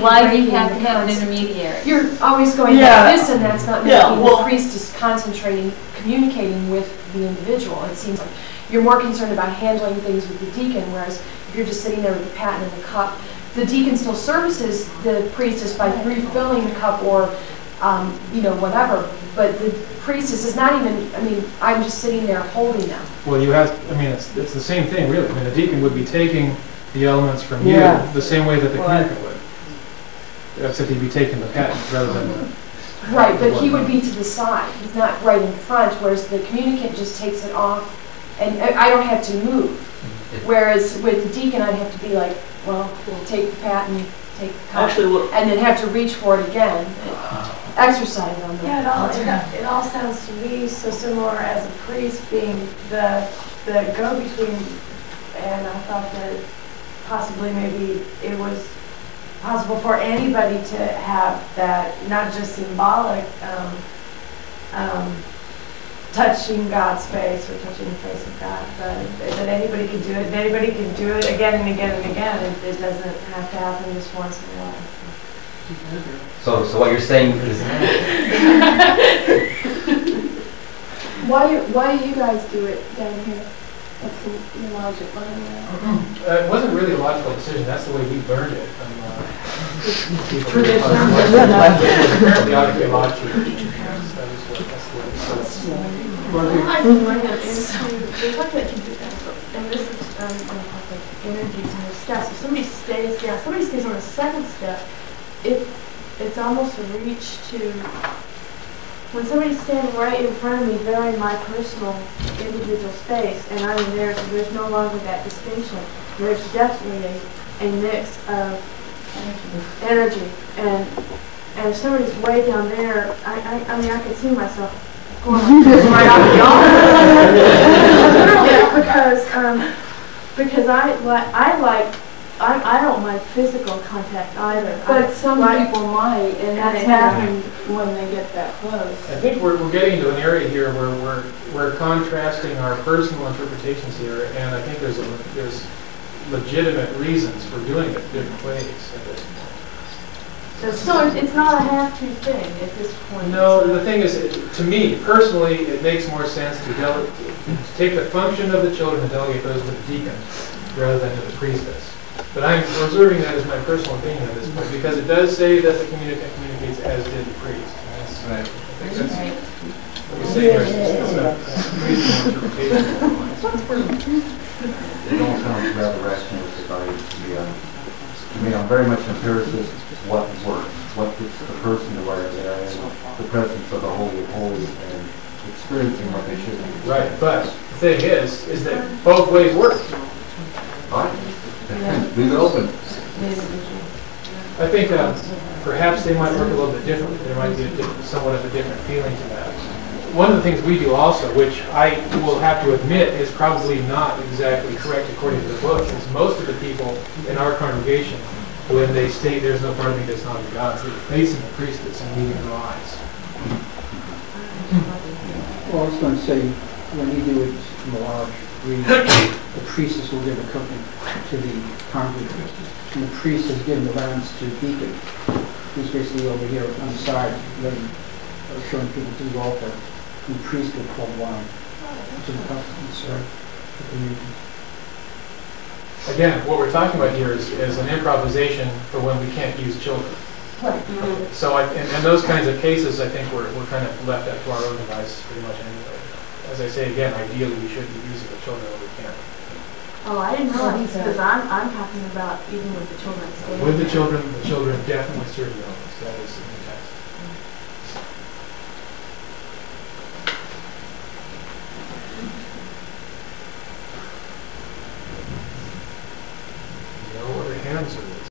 why do you have to have an intermediary? You're always going like this, and that's not making the priest is concentrating, communicating with the individual. It seems like you're more concerned about handling things with the deacon, whereas if you're just sitting there with the paten and the cup, the deacon still services the priestess by refilling the cup or, you know, whatever. But the priestess is not even, I mean, I'm just sitting there holding them. Well, you have, I mean, it's the same thing, really. I mean, the deacon would be taking the elements from you the same way that the communicant would. Except he'd be taking the paten rather than the... Right, but he would be to the side. He's not right in front, whereas the communicant just takes it off, and I don't have to move. Whereas with the deacon, I'd have to be like, well, take the paten, take the cup, and then have to reach for it again. Exercise on that. Yeah, it all sounds to me so similar as a priest being the go-between, and I thought that possibly maybe it was possible for anybody to have that, not just symbolic touching God's face or touching the face of God, but that anybody can do it, and anybody can do it again and again and again. It doesn't have to happen just once in a while. So what you're saying is... Why do you guys do it down here? What's the logic behind that? It wasn't really a logical decision. That's the way we learned it. Tradition. Apparently ought to be logical. We're talking about and this is energies and steps. If somebody stays on the second step, it's almost a reach to, when somebody's standing right in front of me, they're in my personal individual space, and I'm in theirs, and there's no longer that distinction. There's definitely a mix of energy, and if somebody's way down there, I mean, I could see myself going like this right out the yard. Because I don't like physical contact either. But some people might, and that's happened when they get that close. I think we're getting into an area here where we're contrasting our personal interpretations here, and I think there's legitimate reasons for doing it different ways at this point. So it's not a half-truth thing at this point. No, the thing is, to me personally, it makes more sense to take the function of the children and delegate those to the deacon rather than to the priestess. But I'm reserving that as my personal opinion at this point, because it does say that the communicant communicates as did the priest. That's right. That's what we say here. It's a reasonable interpretation. It all sounds rather rationalistic, I mean, I'm very much an empiricist. What works? What gets the person to where they are in the presence of the Holy of Holies and experiencing what they should be. Right, but the thing is that both ways work. Right. Leave it open. I think perhaps they might work a little bit differently. There might be somewhat of a different feeling to that. One of the things we do also, which I will have to admit is probably not exactly correct according to the book, is most of the people in our congregation, when they state there's no part of me that's not of God, they're facing the priestess and meeting her eyes. Well, I was going to say, when you do it from a large reading, the priestess will give a cooking to the congregant, and the priest has given the lambs to the deacon, who's basically over here on the side, showing people to the altar, and the priest will pour wine to the cup and serve the communion. Again, what we're talking about here is an improvisation for when we can't use children. Right. So in those kinds of cases, I think we're kind of left up to our own devices pretty much anyway. As I say again, ideally we should be using the children when we can. Oh, I didn't realize, because I'm talking about even with the children. With the children definitely serve the elements. That is